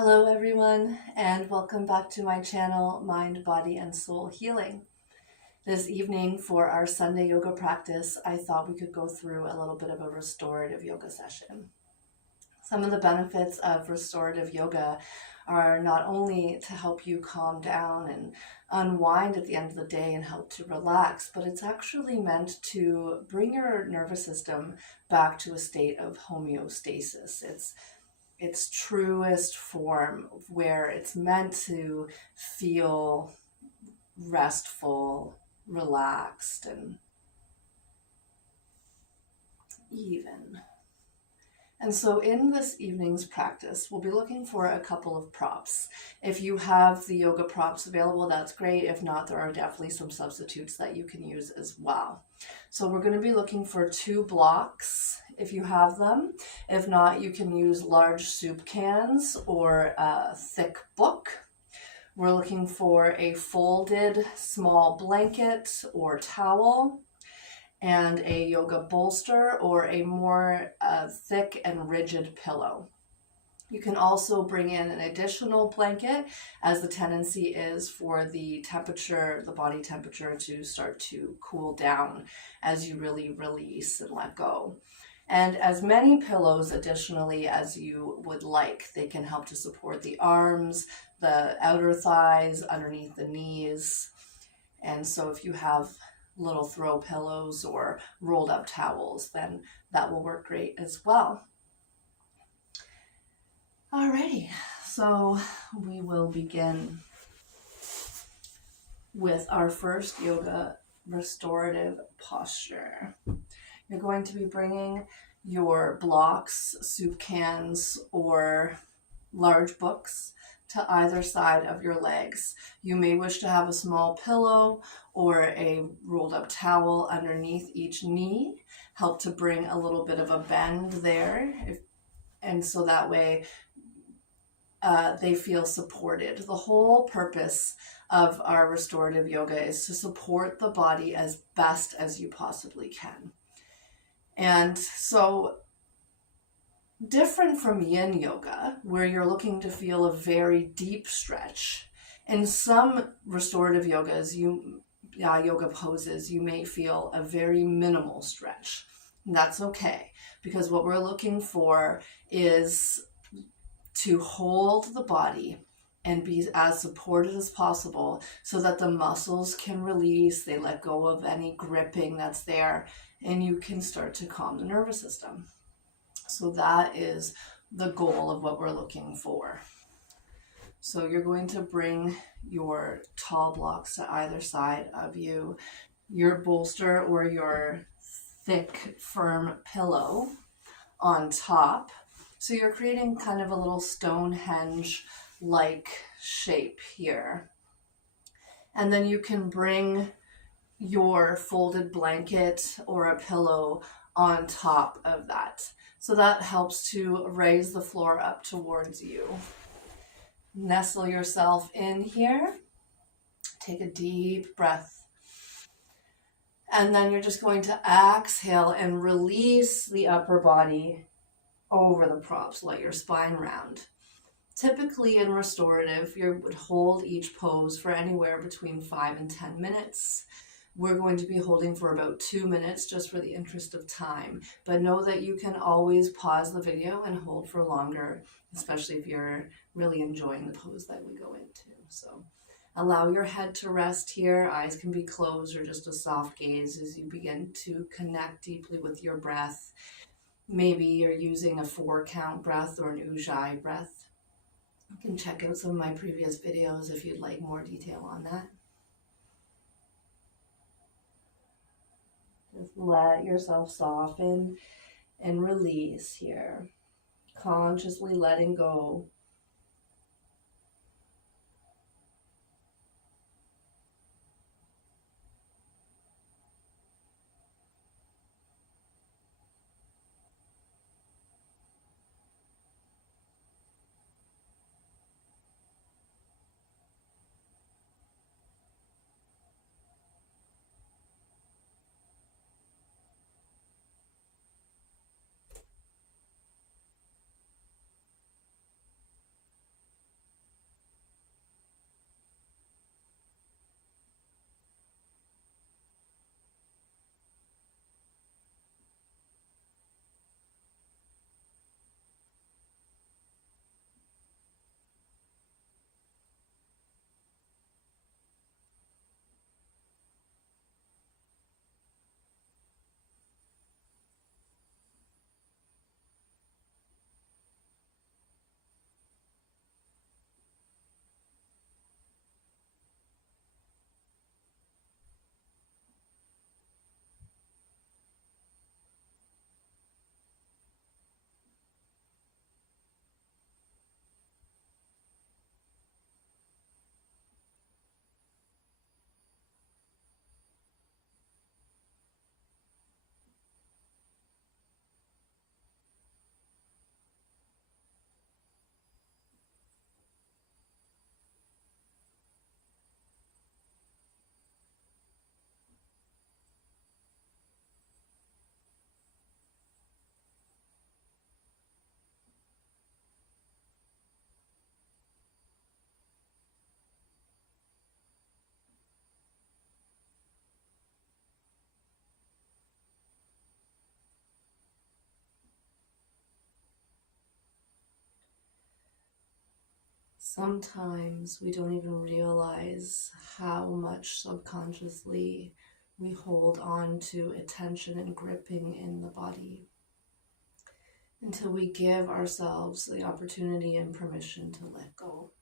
Hello everyone, and welcome back to my channel, Mind, Body, and Soul Healing. This evening for our Sunday yoga practice, I thought we could go through a little bit of a restorative yoga session. Some of the benefits of restorative yoga are not only to help you calm down and unwind at the end of the day and help to relax, but it's actually meant to bring your nervous system back to a state of homeostasis. Its truest form, where it's meant to feel restful, relaxed, and even. And so in this evening's practice, we'll be looking for a couple of props. If you have the yoga props available, that's great. If not, there are definitely some substitutes that you can use as well. So we're going to be looking for 2 blocks if you have them. If not, you can use large soup cans or a thick book. We're looking for a folded small blanket or towel, and a yoga bolster or a more thick and rigid pillow. You can also bring in an additional blanket, as the tendency is for the body temperature to start to cool down as you really release and let go. And as many pillows additionally as you would like. They can help to support the arms, the outer thighs, underneath the knees. And so if you have little throw pillows or rolled up towels, then that will work great as well. Alrighty, so we will begin with our first yoga restorative posture. You're going to be bringing your blocks, soup cans, or large books to either side of your legs. You may wish to have a small pillow or a rolled up towel underneath each knee, help to bring a little bit of a bend there, and so that way they feel supported. The whole purpose of our restorative yoga is to support the body as best as you possibly can. And so different from yin yoga, where you're looking to feel a very deep stretch, in some restorative yoga poses, you may feel a very minimal stretch. And that's okay, because what we're looking for is to hold the body and be as supported as possible so that the muscles can release, they let go of any gripping that's there, and you can start to calm the nervous system. So that is the goal of what we're looking for. So you're going to bring your tall blocks to either side of you, your bolster or your thick, firm pillow on top. So you're creating kind of a little Stonehenge-like shape here. And then you can bring your folded blanket or a pillow on top of that. So that helps to raise the floor up towards you. Nestle yourself in here. Take a deep breath. And then you're just going to exhale and release the upper body over the props. Let your spine round. Typically in restorative, you would hold each pose for anywhere between 5 and 10 minutes. We're going to be holding for about 2 minutes just for the interest of time. But know that you can always pause the video and hold for longer, especially if you're really enjoying the pose that we go into. So allow your head to rest here. Eyes can be closed or just a soft gaze as you begin to connect deeply with your breath. Maybe you're using a 4-count breath or an ujjayi breath. You can check out some of my previous videos if you'd like more detail on that. Just let yourself soften and release here. Consciously letting go. Sometimes we don't even realize how much subconsciously we hold on to attention and gripping in the body until we give ourselves the opportunity and permission to let go.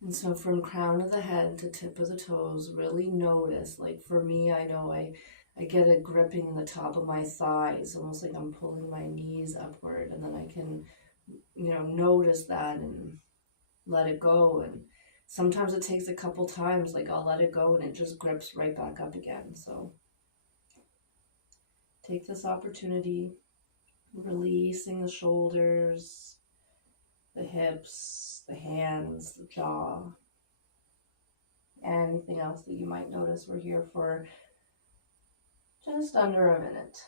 And so from crown of the head to tip of the toes, really notice, like for me, I know I get a gripping in the top of my thighs, almost like I'm pulling my knees upward, and then I can, notice that and let it go. And sometimes it takes a couple times, like I'll let it go and it just grips right back up again. So take this opportunity, releasing the shoulders, the hips, the hands, the jaw, anything else that you might notice. We're here for just under a minute.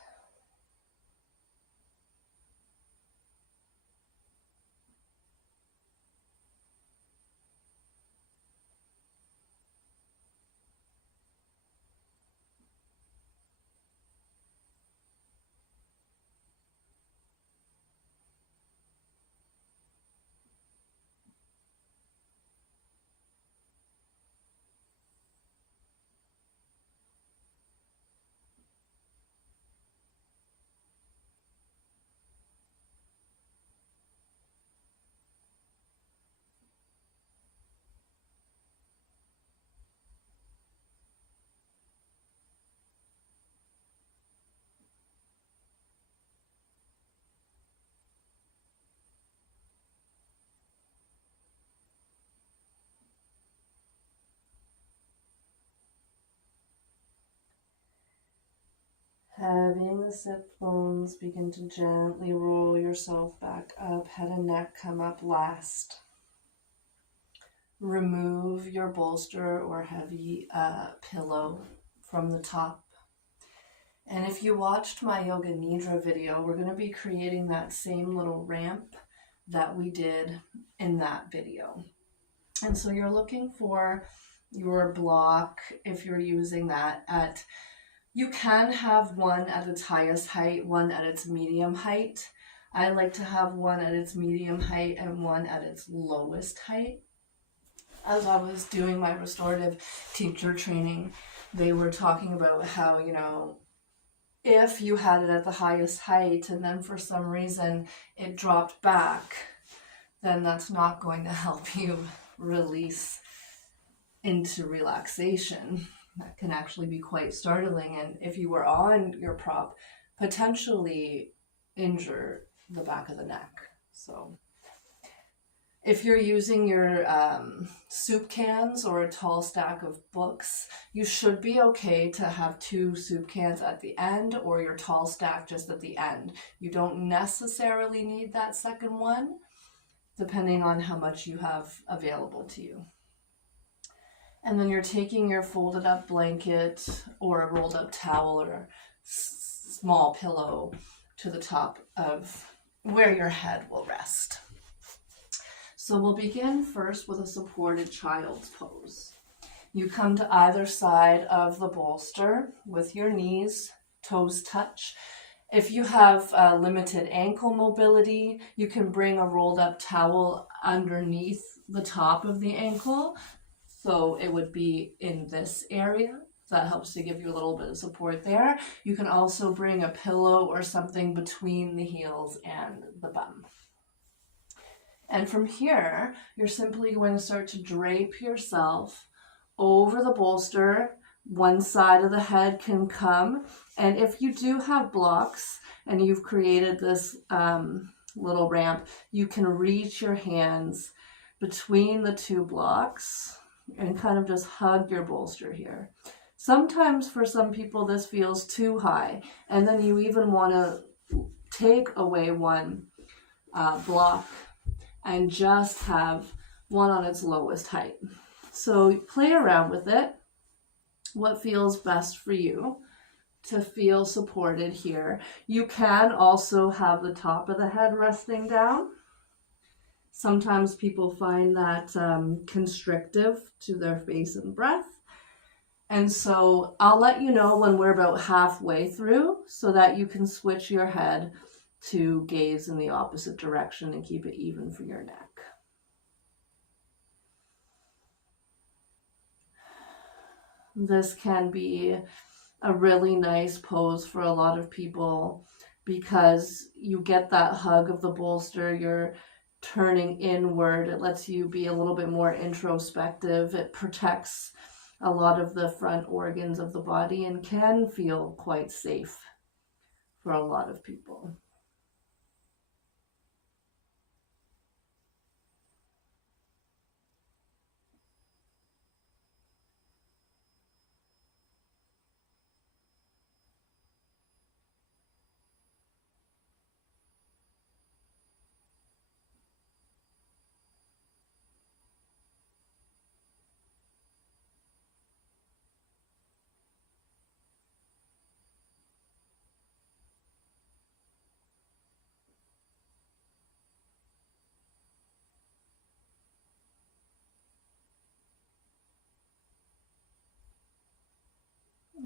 Having the sit bones, begin to gently roll yourself back up, head and neck come up last. Remove your bolster or heavy pillow from the top. And if you watched my Yoga Nidra video, we're going to be creating that same little ramp that we did in that video. And so you're looking for your block, if you're using that you can have one at its highest height, one at its medium height. I like to have one at its medium height and one at its lowest height. As I was doing my restorative teacher training, they were talking about how, if you had it at the highest height and then for some reason it dropped back, then that's not going to help you release into relaxation. That can actually be quite startling, and if you were on your prop, potentially injure the back of the neck. So if you're using your soup cans or a tall stack of books, you should be okay to have 2 soup cans at the end or your tall stack just at the end. You don't necessarily need that second one, depending on how much you have available to you. And then you're taking your folded up blanket or a rolled up towel or small pillow to the top of where your head will rest. So we'll begin first with a supported child's pose. You come to either side of the bolster with your knees, toes touch. If you have limited ankle mobility, you can bring a rolled up towel underneath the top of the ankle. So it would be in this area. That helps to give you a little bit of support there. You can also bring a pillow or something between the heels and the bum. And from here, you're simply going to start to drape yourself over the bolster. One side of the head can come. And if you do have blocks and you've created this little ramp, you can reach your hands between the 2 blocks and kind of just hug your bolster here. Sometimes for some people this feels too high, and then you even want to take away one block and just have one on its lowest height. So play around with it. What feels best for you to feel supported here. You can also have the top of the head resting down. Sometimes people find that constrictive to their face and breath. And so I'll let you know when we're about halfway through so that you can switch your head to gaze in the opposite direction and keep it even for your neck. This can be a really nice pose for a lot of people because you get that hug of the bolster. You're turning inward. It lets you be a little bit more introspective. It protects a lot of the front organs of the body and can feel quite safe for a lot of people.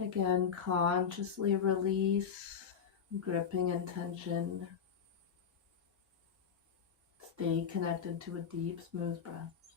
Again, consciously release, gripping and tension. Stay connected to a deep, smooth breath.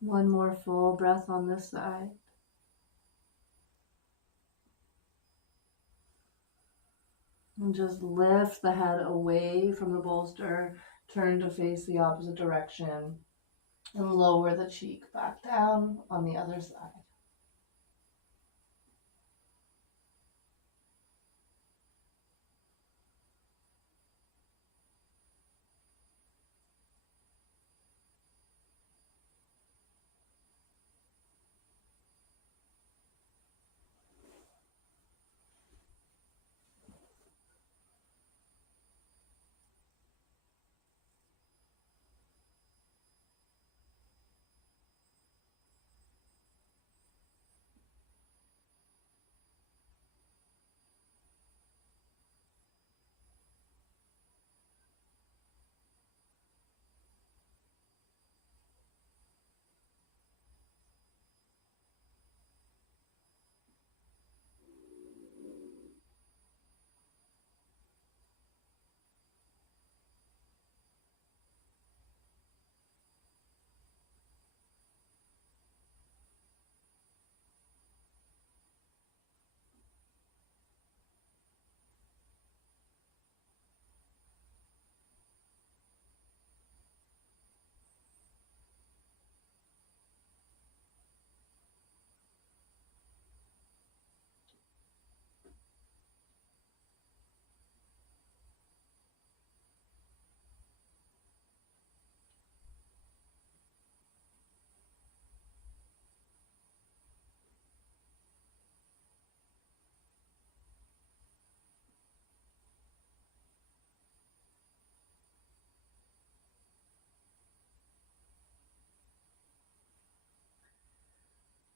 One more full breath on this side. And just lift the head away from the bolster, turn to face the opposite direction, and lower the cheek back down on the other side.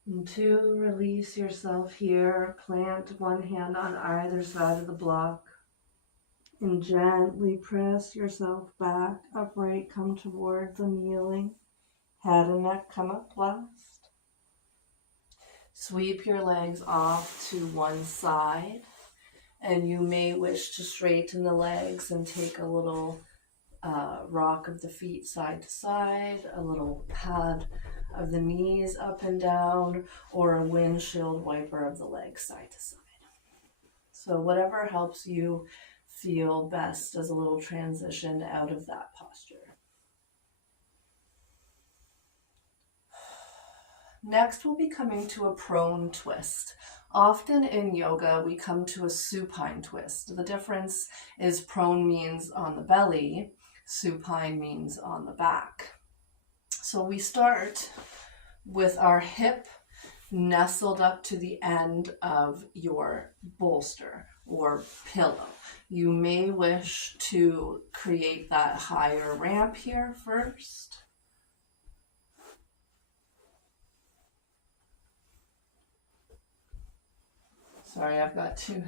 And two, release yourself here. Plant one hand on either side of the block. And gently press yourself back, upright, come towards a kneeling. Head and neck come up last. Sweep your legs off to one side. And you may wish to straighten the legs and take a little rock of the feet side to side, a little pad of the knees up and down, or a windshield wiper of the legs side to side. So whatever helps you feel best as a little transition out of that posture. Next, we'll be coming to a prone twist. Often in yoga, we come to a supine twist. The difference is prone means on the belly, supine means on the back. So we start with our hip nestled up to the end of your bolster. or pillow. You may wish to create that higher ramp here first. Sorry, I've got two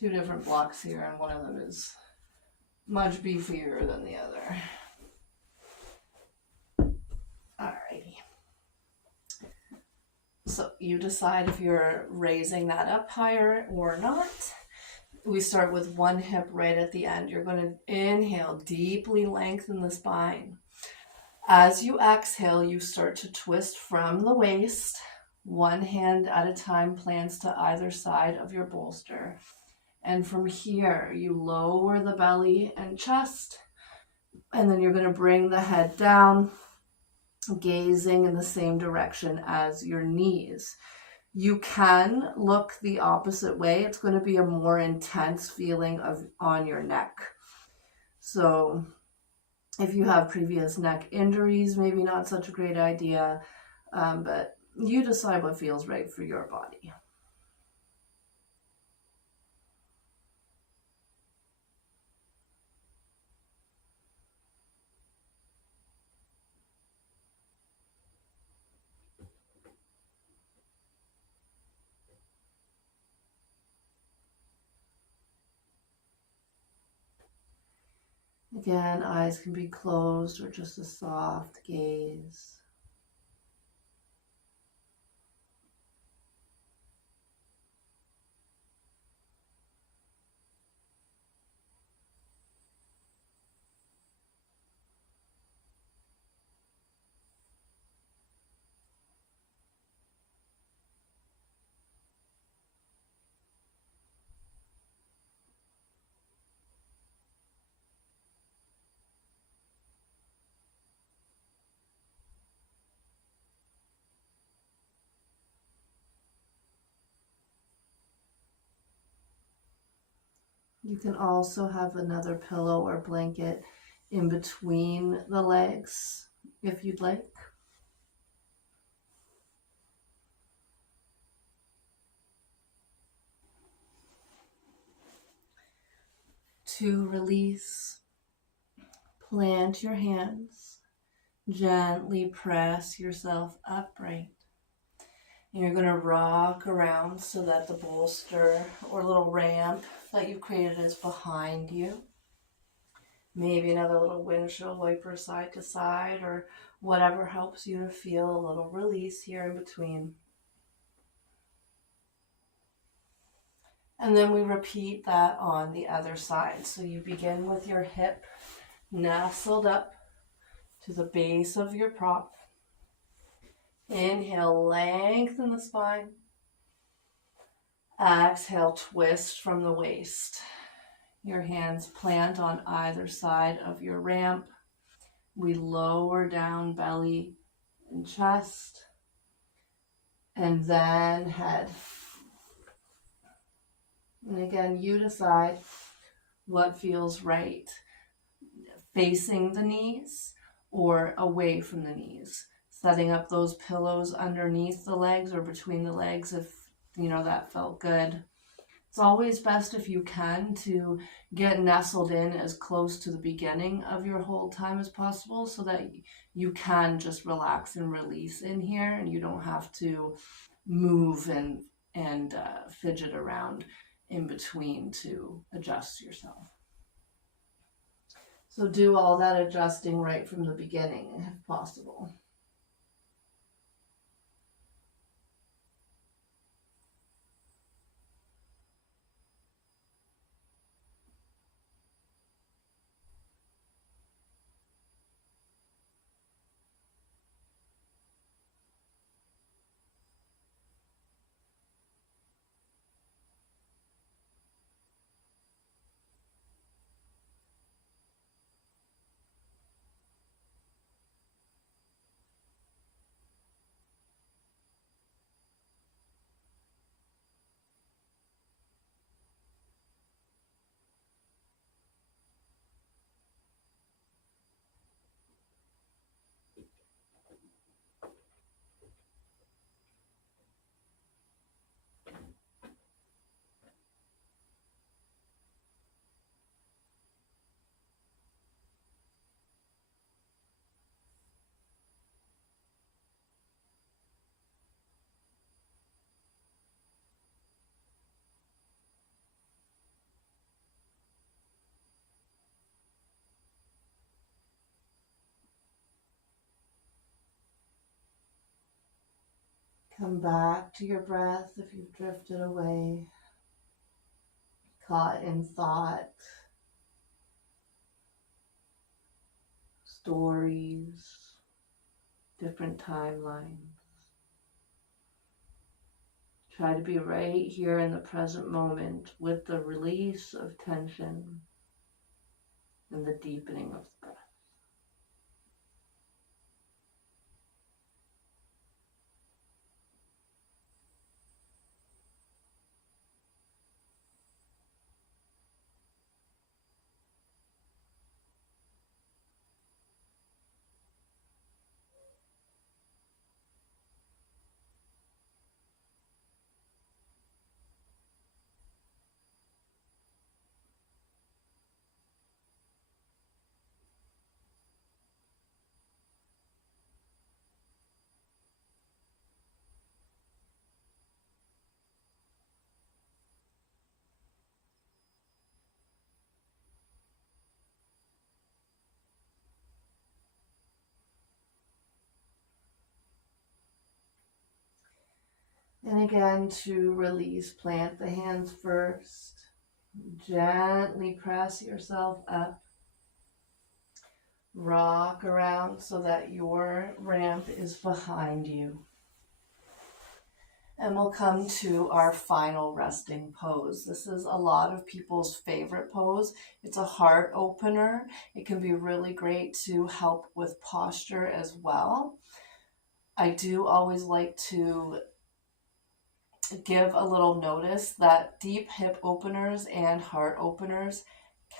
different blocks here, and one of them is much beefier than the other. Alrighty. So you decide if you're raising that up higher or not. We start with one hip right at the end. You're going to inhale, deeply lengthen the spine. As you exhale, you start to twist from the waist. One hand at a time plants to either side of your bolster. And from here, you lower the belly and chest. And then you're going to bring the head down, gazing in the same direction as your knees. You can look the opposite way. It's going to be a more intense feeling on your neck. So if you have previous neck injuries, maybe not such a great idea, but you decide what feels right for your body. Again, eyes can be closed or just a soft gaze. You can also have another pillow or blanket in between the legs if you'd like. To release, plant your hands, gently press yourself upright. And you're going to rock around so that the bolster or little ramp that you've created is behind you. Maybe another little windshield wiper side to side, or whatever helps you to feel a little release here in between. And then we repeat that on the other side. So you begin with your hip nestled up to the base of your prop. Inhale, lengthen the spine. Exhale, twist from the waist. Your hands plant on either side of your ramp. We lower down belly and chest, and then head. And again, you decide what feels right, facing the knees or away from the knees. Setting up those pillows underneath the legs or between the legs if that felt good. It's always best if you can to get nestled in as close to the beginning of your hold time as possible so that you can just relax and release in here and you don't have to move and fidget around in between to adjust yourself. So do all that adjusting right from the beginning if possible. Come back to your breath if you've drifted away, caught in thought, stories, different timelines. Try to be right here in the present moment with the release of tension and the deepening of the breath. And again, to release, plant the hands first. Gently press yourself up. Rock around so that your ramp is behind you. And we'll come to our final resting pose. This is a lot of people's favorite pose. It's a heart opener. It can be really great to help with posture as well. I do always like to give a little notice that deep hip openers and heart openers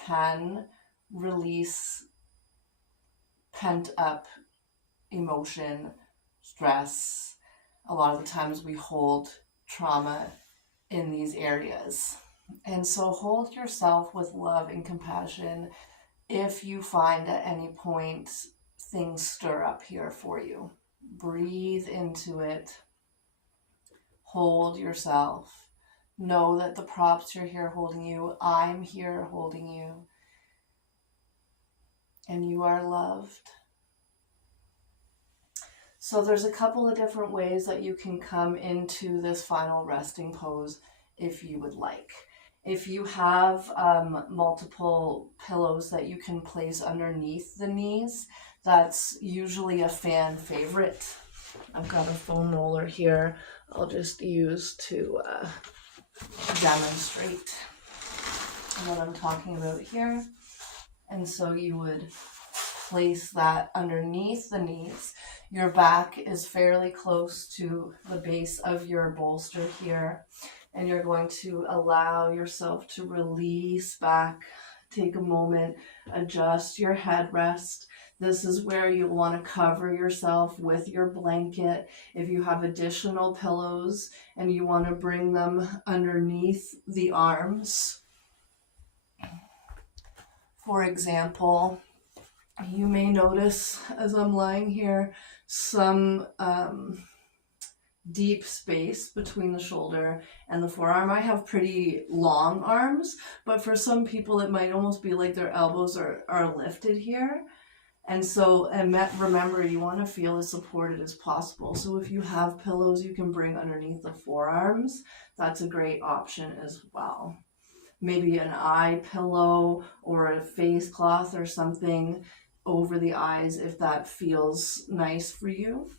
can release pent up emotion, stress. A lot of the times we hold trauma in these areas. And so hold yourself with love and compassion if you find at any point things stir up here for you. Breathe into it. Hold yourself. Know that the props are here holding you. I'm here holding you. And you are loved. So there's a couple of different ways that you can come into this final resting pose if you would like. If you have multiple pillows that you can place underneath the knees, that's usually a fan favorite. I've got a foam roller here I'll just use to demonstrate what I'm talking about here. And so you would place that underneath the knees. Your back is fairly close to the base of your bolster here. And you're going to allow yourself to release back. Take a moment, adjust your headrest. This is where you want to cover yourself with your blanket. If you have additional pillows and you want to bring them underneath the arms, for example, you may notice as I'm lying here some deep space between the shoulder and the forearm. I have pretty long arms, but for some people it might almost be like their elbows are lifted here. And so, remember, you want to feel as supported as possible. So if you have pillows you can bring underneath the forearms, that's a great option as well. Maybe an eye pillow or a face cloth or something over the eyes if that feels nice for you.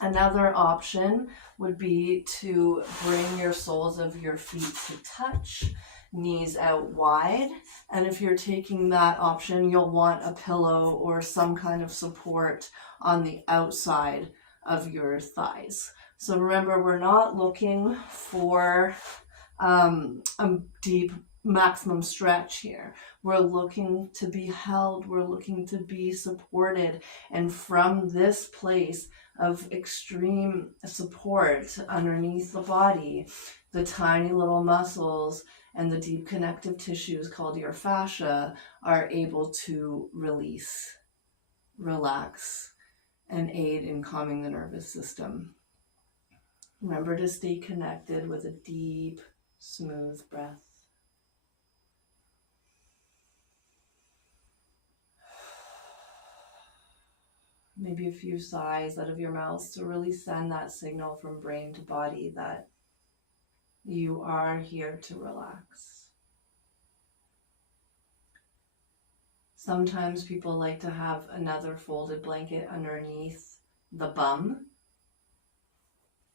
Another option would be to bring your soles of your feet to touch, knees out wide. And if you're taking that option, you'll want a pillow or some kind of support on the outside of your thighs. So remember, we're not looking for a deep maximum stretch here. We're looking to be held. We're looking to be supported. And from this place of extreme support underneath the body, the tiny little muscles and the deep connective tissues called your fascia are able to release, relax, and aid in calming the nervous system. Remember to stay connected with a deep, smooth breath. maybe a few sighs out of your mouth to really send that signal from brain to body that you are here to relax. Sometimes people like to have another folded blanket underneath the bum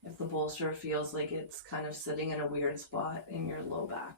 if the bolster feels like it's kind of sitting in a weird spot in your low back.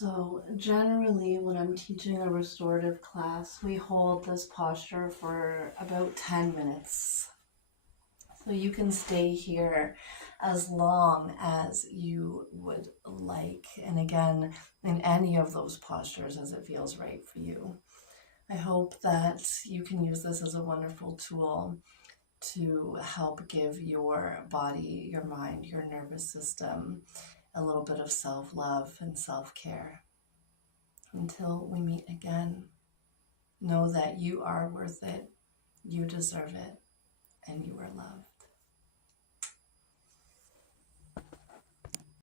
So generally when I'm teaching a restorative class, we hold this posture for about 10 minutes. So you can stay here as long as you would like. And again, in any of those postures as it feels right for you. I hope that you can use this as a wonderful tool to help give your body, your mind, your nervous system a little bit of self-love and self-care. Until we meet again, know that you are worth it, you deserve it, and you are loved.